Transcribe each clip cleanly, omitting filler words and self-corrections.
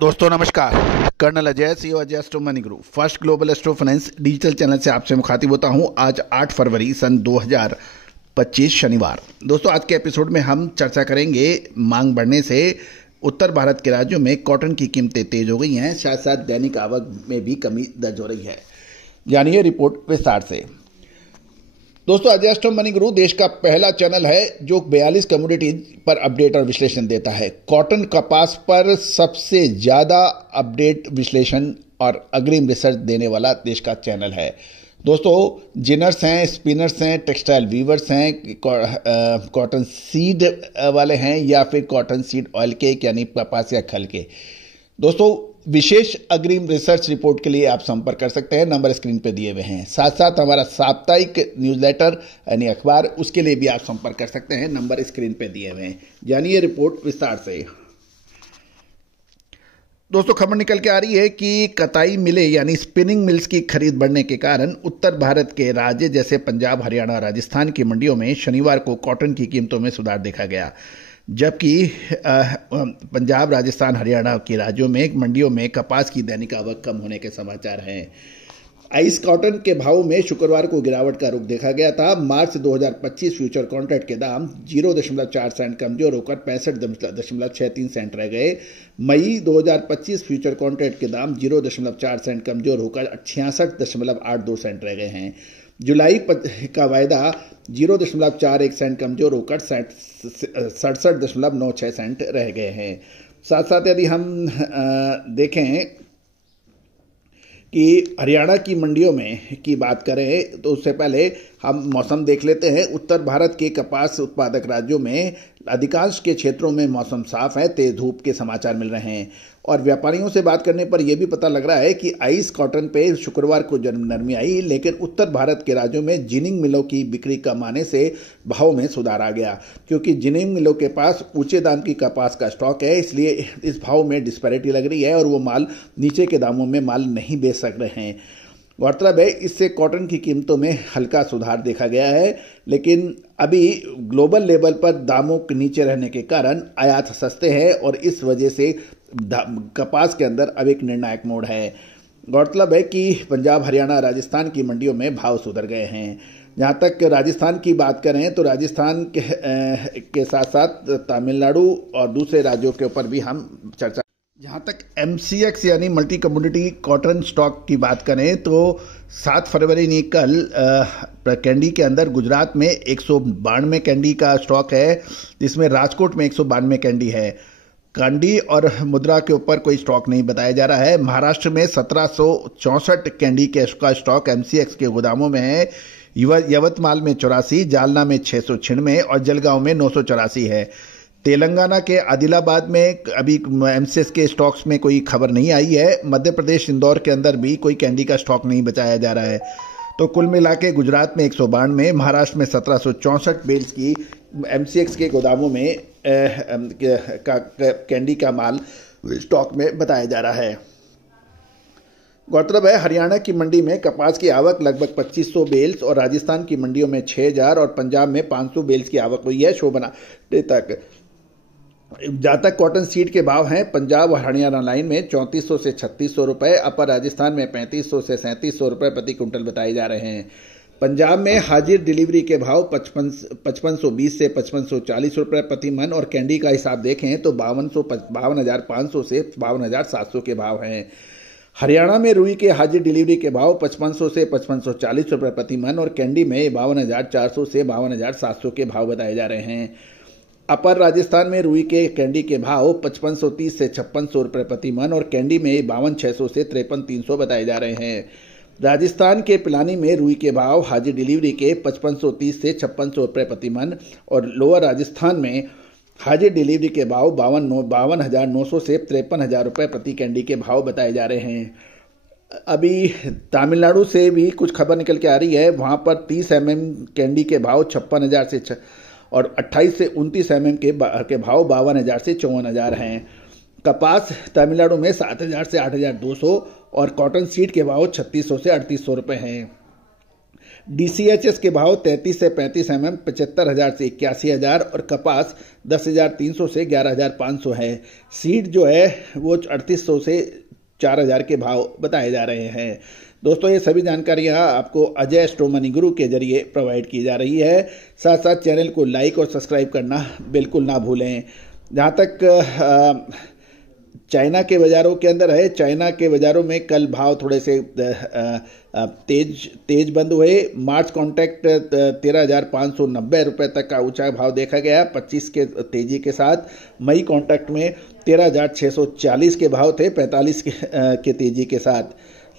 दोस्तों नमस्कार। Colonel Ajay CEO Ajay astro money group first global astro finance digital channel से आपसे मुखातिब होता हूं। आज 8 फरवरी सन 2025 शनिवार। दोस्तों आज के एपिसोड में हम चर्चा करेंगे मांग बढ़ने से उत्तर भारत के राज्यों में कॉटन की कीमतें तेज हो गई हैं, साथ साथ दैनिक आवक में भी कमी दर्ज हो रही है। जानिए रिपोर्ट विस्तार से। दोस्तों अजय एस्ट्रो मनी गुरु देश का पहला चैनल है जो 42 कमोडिटीज पर अपडेट और विश्लेषण देता है। कॉटन कपास पर सबसे ज्यादा अपडेट, विश्लेषण और अग्रिम रिसर्च देने वाला देश का चैनल है। दोस्तों जिनर्स हैं, स्पिनर्स हैं, टेक्सटाइल वीवर्स हैं, कॉटन सीड वाले हैं या फिर कॉटन सीड ऑयल के यानी कपास या खल के। दोस्तों विशेष अग्रिम रिसर्च रिपोर्ट के लिए आप संपर्क कर सकते हैं, नंबर स्क्रीन पे दिए हुए हैं। साथ साथ हमारा साप्ताहिक न्यूज़लेटर यानी अखबार, उसके लिए भी आप संपर्क कर सकते हैं, नंबर स्क्रीन पे दिए हुए हैं। जानिए रिपोर्ट विस्तार से। दोस्तों खबर निकल के आ रही है कि कताई मिले यानी स्पिनिंग मिल्स की खरीद बढ़ने के कारण उत्तर भारत के राज्य जैसे पंजाब, हरियाणा और राजस्थान की मंडियों में शनिवार को कॉटन की कीमतों में सुधार देखा गया, जबकि पंजाब, राजस्थान, हरियाणा के राज्यों में मंडियों में कपास की दैनिक आवक कम होने के समाचार हैं। आइस कॉटन के भाव में शुक्रवार को गिरावट का रुख देखा गया था। मार्च 2025 फ्यूचर कॉन्ट्रैक्ट के दाम 0.4 सेंट कमजोर होकर 65.63 सेंट रह गए। मई 2025 फ्यूचर कॉन्ट्रैक्ट के दाम 0.4 सेंट कमजोर होकर 66.82 सेंट रह गए हैं। जुलाई का वायदा 0.41 सेंट कमजोर होकर 67.96 सेंट रह गए हैं। साथ साथ यदि हम देखें कि हरियाणा की मंडियों में की बात करें तो उससे पहले हम मौसम देख लेते हैं। उत्तर भारत के कपास उत्पादक राज्यों में अधिकांश के क्षेत्रों में मौसम साफ है, तेज धूप के समाचार मिल रहे हैं और व्यापारियों से बात करने पर यह भी पता लग रहा है कि आइस कॉटन पे शुक्रवार को नरमी आई, लेकिन उत्तर भारत के राज्यों में जिनिंग मिलों की बिक्री कम आने से भाव में सुधार आ गया, क्योंकि जिनिंग मिलों के पास ऊंचे दाम की कपास का स्टॉक है, इसलिए इस भाव में डिस्पैरिटी लग रही है और वो माल नीचे के दामों में माल नहीं बेच सक रहे हैं। गौरतलब है इससे कॉटन की कीमतों में हल्का सुधार देखा गया है, लेकिन अभी ग्लोबल लेवल पर दामों के नीचे रहने के कारण आयात सस्ते हैं और इस वजह से कपास के अंदर अब एक निर्णायक मोड़ है। गौरतलब है कि पंजाब, हरियाणा, राजस्थान की मंडियों में भाव सुधर गए हैं। जहाँ तक राजस्थान की बात करें तो राजस्थान के साथ साथ तमिलनाडु और दूसरे राज्यों के ऊपर भी हम चर्चा। जहाँ तक MCX यानी मल्टी कमोडिटी कॉटन स्टॉक की बात करें तो 7 फरवरी ने कल कैंडी के अंदर गुजरात में 192 कैंडी का स्टॉक है, जिसमें राजकोट में 192 कैंडी है। कांडी और मुद्रा के ऊपर कोई स्टॉक नहीं बताया जा रहा है। महाराष्ट्र में 1764 कैंडी का स्टॉक MCX के गोदामों में है। यवतमाल में 84, जालना में 696 और जलगांव में 984 है। तेलंगाना के आदिलाबाद में अभी MCX के स्टॉक्स में कोई खबर नहीं आई है। मध्य प्रदेश इंदौर के अंदर भी कोई कैंडी का स्टॉक नहीं बचाया जा रहा है। तो कुल मिला के गुजरात में 192, महाराष्ट्र में 1764 बेल्स की MCX के गोदामों में कैंडी का माल स्टॉक में बताया जा रहा है। गौरतलब है हरियाणा की मंडी में कपास की आवक लगभग 2500 बेल्स और राजस्थान की मंडियों में 6000 और पंजाब में 500 बेल्स की आवक हुई है शोभनाडे तक। जहाँ तक कॉटन सीड के भाव हैं, पंजाब और हरियाणा लाइन में 3400 से 3600 रुपए, अपर राजस्थान में 3500 से 3700 रुपए प्रति क्विंटल बताए जा रहे हैं। पंजाब में हाजिर डिलीवरी के भाव 5520 से 5540 रुपए प्रति मन और कैंडी का हिसाब देखें तो 52,500 से 52,700 के भाव हैं। हरियाणा में रुई के हाजिर डिलीवरी के भाव 5500 से 5540 रुपए प्रति मन और कैंडी में 52,400 से 52,700 के भाव बताए जा रहे हैं। अपर राजस्थान में रुई के कैंडी के भाव 5530 से 5600 रुपए प्रति मन और कैंडी में 52,600 से 53,300 बताए जा रहे हैं। राजस्थान के पिलानी में रुई के भाव हाजिर डिलीवरी के 5530 से 5600 रुपए प्रति मन और लोअर राजस्थान में हाजिर डिलीवरी के भाव 52,900 से 53,000 रुपए प्रति कैंडी के भाव बताए जा रहे हैं। अभी तमिलनाडु से भी कुछ खबर निकल के आ रही है। वहां पर 30 mm कैंडी के भाव 56,000 से और 28 से 29 mm के भाव 52,000 से 54,000 हैं। कपास तमिलनाडु में 7,000 से 8,200 और कॉटन सीड के भाव 3600 से 3,800 रुपए हैं। DCHS के भाव 33 से 35 mm 75,000 से 81,000 और कपास 10,300 से 11,500 है। सीड जो है वो 3,800 से 4,000 के भाव बताए जा रहे हैं। दोस्तों, ये सभी जानकारियाँ आपको अजय एस्ट्रो मनी गुरु के जरिए प्रोवाइड की जा रही है। साथ साथ चैनल को लाइक और सब्सक्राइब करना बिल्कुल ना भूलें। जहाँ तक चाइना के बाज़ारों के अंदर है, चाइना के बाज़ारों में कल भाव थोड़े से तेज बंद हुए। मार्च कॉन्ट्रैक्ट 13,590 रुपये तक का ऊंचा भाव देखा गया 25 के तेजी के साथ। मई कॉन्ट्रैक्ट में 13,640 के भाव थे 45 के तेजी के साथ।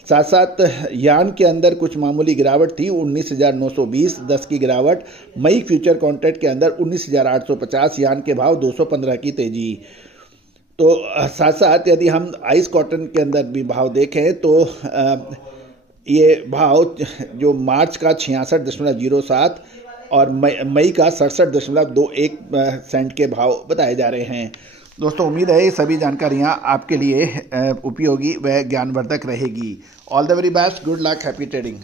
साथ साथ यान के अंदर कुछ मामूली गिरावट थी 19,920 10 की गिरावट। मई फ्यूचर कॉन्ट्रैक्ट के अंदर 19,850 यान के भाव 215 की तेजी। तो साथ साथ यदि हम आइस कॉटन के अंदर भी भाव देखें तो ये भाव जो मार्च का 66.07 और मई का 67.21 सेंट के भाव बताए जा रहे हैं। दोस्तों, उम्मीद है ये सभी जानकारियाँ आपके लिए उपयोगी व ज्ञानवर्धक रहेगी। All the very best, good luck, happy trading.